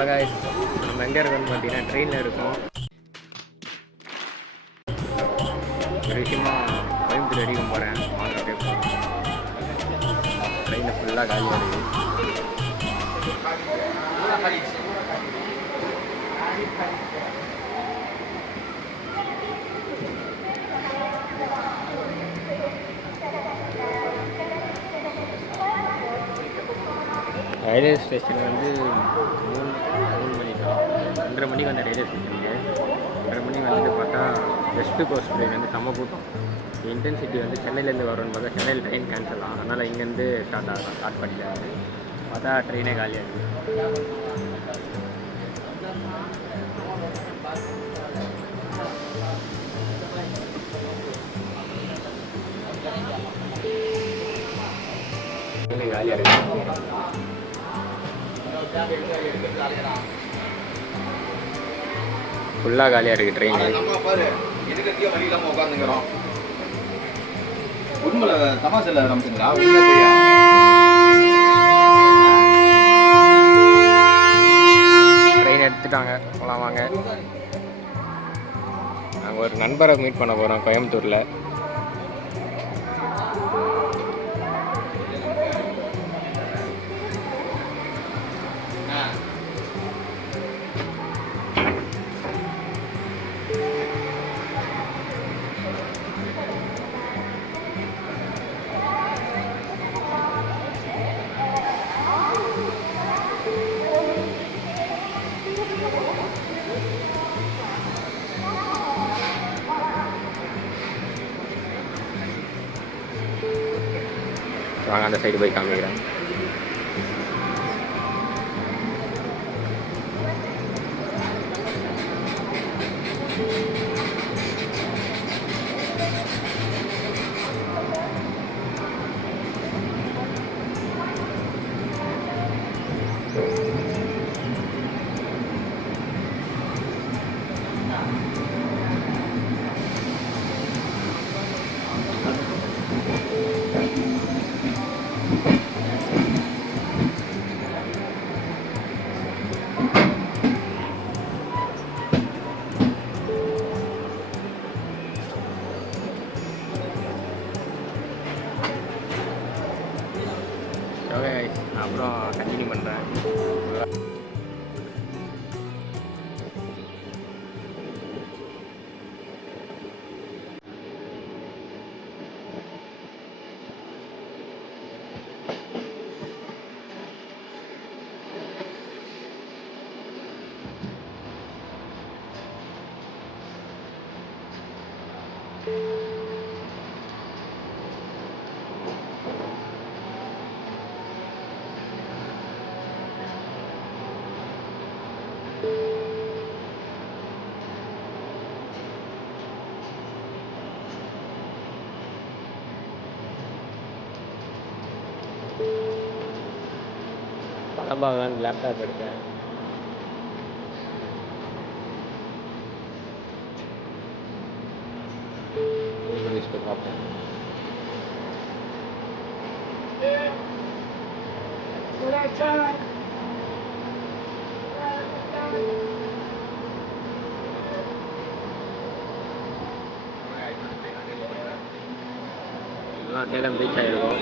அழகா நம்ம எங்கே இருக்கோம்னு பார்த்தீங்கன்னா ட்ரெயினில் இருக்கோம். ஒரு விஷயமா கோயம்புத்தூர் வரைக்கும் போகிறேன். வாங்க அப்படியே போகிறோம். ட்ரெயினில் ஃபுல்லாக காலியாக இருக்குது. ரயில்வே ஸ்டேஷன் வந்து 3 மணி தான். 2:30 மணிக்கு வந்த ரயில்வே ஸ்டேஷனுக்கு 2:30 மணிக்கு வந்துட்டு பார்த்தா வெஸ்ட்டு கோஸ்ட் ட்ரெயின் வந்து செம்ம கூட்டம். இன்டென்சிட்டி வந்து சென்னையிலேருந்து வரும்னு பார்த்தா சென்னையில் ட்ரெயின் கேன்சல் ஆகும். அதனால் இங்கேருந்து ஸ்டார்ட் பண்ணிட்டாங்க. பார்த்தா ட்ரெயினே காலியாக இருக்குது. காலியாக இருக்குது. ஃபுல்லாக காலியாக இருக்குது ட்ரெயின். ட்ரெயின் எடுத்துட்டாங்க. போகலாம் வாங்க. நாங்கள் ஒரு நண்பரை மீட் பண்ண போகிறோம் கோயம்புத்தூரில். வாங்க அந்த சைடு போய் காமிக்கிறேன். ஓகே அப்புறம் கண்டினியூ பண்ணுறேன். படம் பார்க்கலான்னு லேப்டாப் எடுத்தேன். பார்ப்பேன். எல்லாம் சேலம் ரீச் ஆகிருக்கோம்.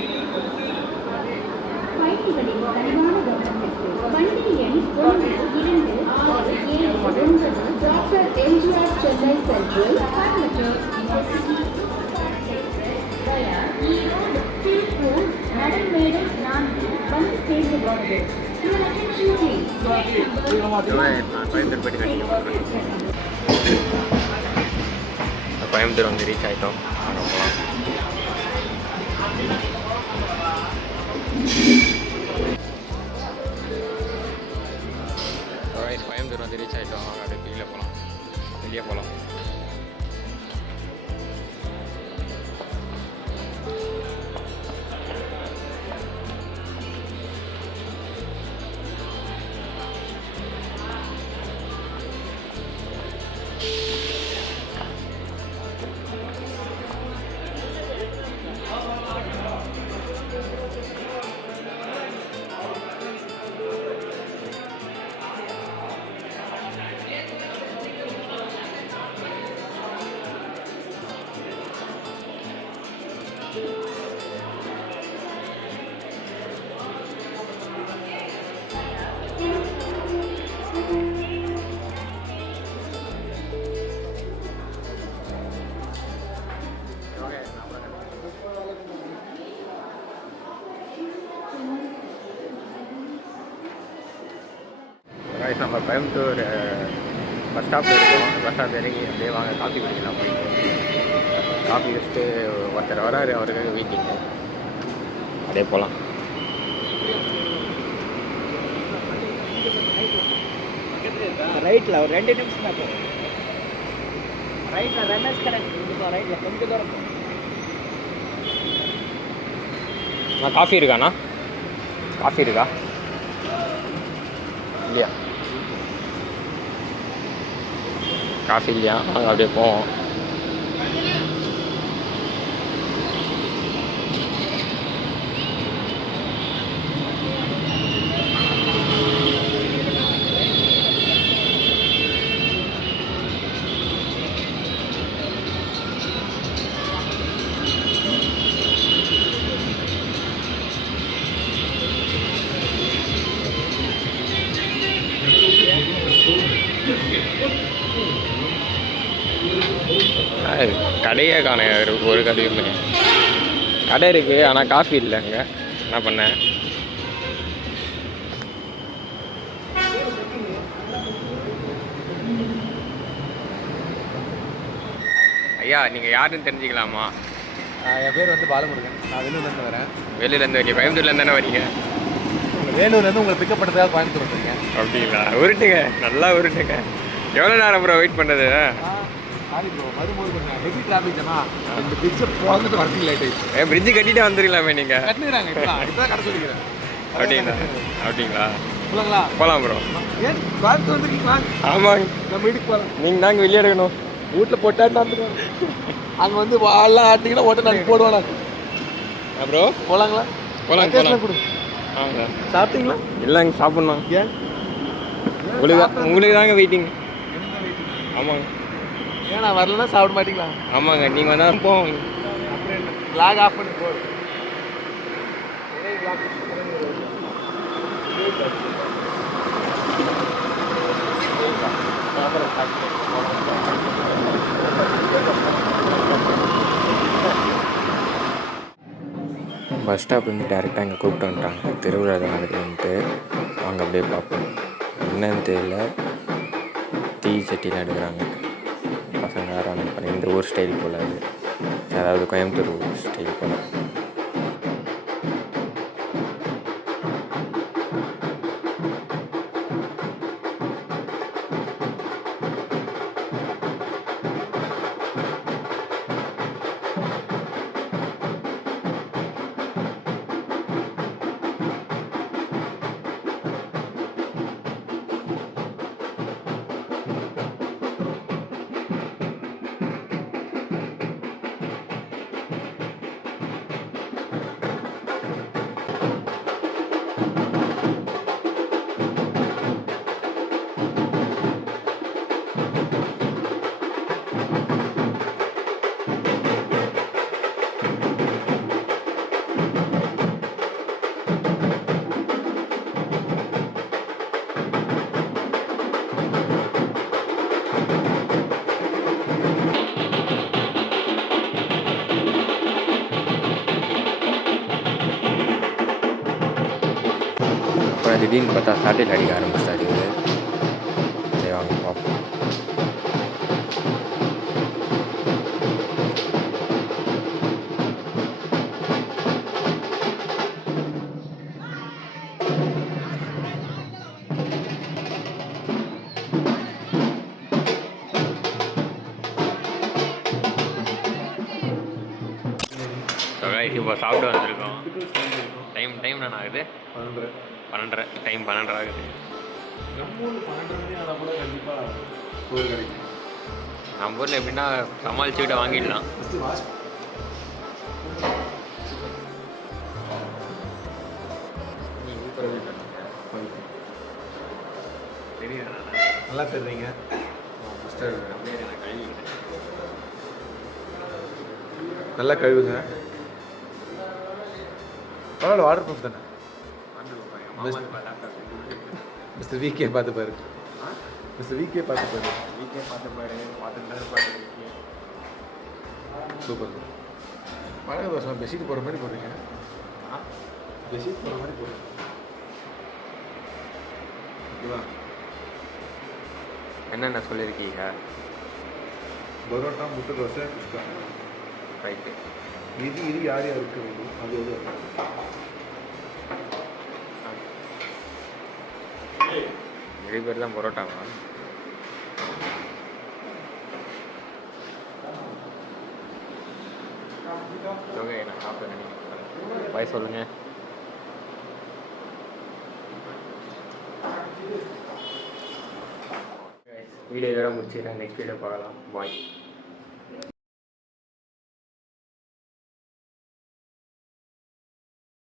கோயம்புத்தூர் வந்து ரீச் ஆகிட்டோம். கோயம்புத்தூர் வந்து ரீச் ஆகிட்டோம். அப்படியே வெளியே போகலாம். ரைஸ் நம்ம கோயம்புத்தூர் பஸ் ஸ்டாப்பில் இருக்கோம். பஸ் ஸ்டாப் இறங்கி அப்படியே வாங்க காஃபி குடிக்கலாம் போயிட்டு. காஃபி வச்சுட்டு ஒருத்தர் வராரு, அவருக்காக வெயிட்டிங்கு. அப்படியே போகலாம். ரைட்டில் ஒரு 2 நிமிஷம் தான் போகும். ரைட்டில் ரமேஷ் கரெக்ட் இருக்கும். ரைட்டில் கொஞ்சம் தூரம் போகும். காஃபி இருக்காண்ணா? காஃபி இருக்கா இல்லையா? காஃபி இல்லையா? நாங்கள் அப்படியே போவோம். கடையே காண ஒரு கடையுமே. கடை இருக்குது, ஆனால் காஃபி இல்லை. அங்கே என்ன பண்ணேன்? ஐயா, நீங்கள் யாருன்னு தெரிஞ்சுக்கலாமா? என் பேர் வந்து பாலமுருகன். நான் வேலூர்லேருந்து வரேன். வேலூர்லேருந்து வரீங்க? கோயம்புத்தூர்லேருந்து தானே வரீங்க? வேலூர்லேருந்து உங்களை பிக்கப் பண்ணுறதுக்காக கோயம்புத்தூர் வந்துருக்கேன். அப்படிங்களா? உருட்டுங்க, நல்லா உருட்டுங்க. எவ்வளோ நேரம் ப்ரோ வெயிட் பண்ணுறது? சாரி ப்ரோ, வரும்போது கொஞ்சம் ஹெவி டிராஃபிக் தானா, இந்த பிரிட்ஜை பிறந்துட்டு வரதுக்கு லேட் ஆகிடுச்சு. பிரிட்ஜு கட்டிட்டு வந்துருக்கலாமே நீங்கள்? கட்டிக்கிறாங்க இப்போதான் கடை சொல்லிக்கிறேன். அப்படிங்களா? போகலாங்களா? போகலாம் ப்ரோ. ஏன் கோயம்புத்தூர் வந்துருக்கீங்களா? ஆமாங்க, நம்ம வீட்டுக்கு போகலாம். நீங்கள் தாங்க வெளியே எடுக்கணும். வீட்டில் போட்டாட்டு வந்துடுவாங்க. அங்கே வந்து வாழலாம் ஆட்டிங்கன்னா ஓட்ட நான் போடுவாங்க. ப்ரோ போகலாங்களா? போகலாம் போகலாம். கொடு. ஆங்க, சாப்பிட்டீங்களா? இல்லைங்க, சாப்பிட்ணும். ஏன் உங்களுக்கு தாங்க வெயிட்டிங். ஆமாங்க. ஏன் நான் வரலன்னா சாப்பிட மாட்டீங்களா? ஆமாங்க, நீங்கள் வந்தால் போவோங்க. அப்புறம் என்ன, பிளாக் ஆஃப் பண்ணி போ. பஸ் ஸ்டாப்லேருந்து டேரெக்டாக இங்கே கூப்பிட்டு வந்துட்டாங்க. திருவிழா நடக்குதுன்ட்டு அவங்க அப்படியே பார்ப்போம். என்னன்னு தெரியல, தீ சட்டிலாம் எடுக்கிறாங்க பசங்க. யாரும் இந்த ஊர் ஸ்டைல் போல், அது அதாவது கோயம்புத்தூர் ஊர் ஸ்டைல் போல். அப்புறம் திடீர்னு பார்த்தா சாட்டில் அடிக்க ஆரம்பிச்சிட்டாரு இவர். அதே வாங்க பார்ப்போம். இப்போ சாப்பிட்டு வந்துருக்கோம். டைம் என்ன ஆகுது? 12:30. டைம் 12:30 ஆகுது. நம்ம ஊரில் எப்படின்னா சமாளிச்சுக்கிட்ட வாங்கிடலாம். நல்லா தெரியுங்க. நல்லா கழுவுங்க. பரவாயில்ல, வாட்டர் ப்ரூஃப் தானே. மிஸ்டர் விகே பார்த்து பாரு. மிஸ்டர் விகே பார்த்து பாரு. சூப்பர். பழக தோசம் பெட்ஷீட் போடுற மாதிரி போடுறீங்க. பெட்ஷீட் போடுற மாதிரி போடுறீங்க. ஓகேவா? என்னென்ன சொல்லியிருக்கீங்க? பரோட்டா, முட்டை தோசை, குஸ்கா. ரைட்டு. இது யார் யாருக்கு வேண்டும் அது நிறைய பேர் தான் பரோட்டாவா? ஓகே, நான் சாப்பிட்றேன். பாய் சொல்லுங்கள். வீடியோ இதோட முடிச்சுக்கிறேன். நெக்ஸ்ட் வீடியோ பார்க்கலாம். பாய்.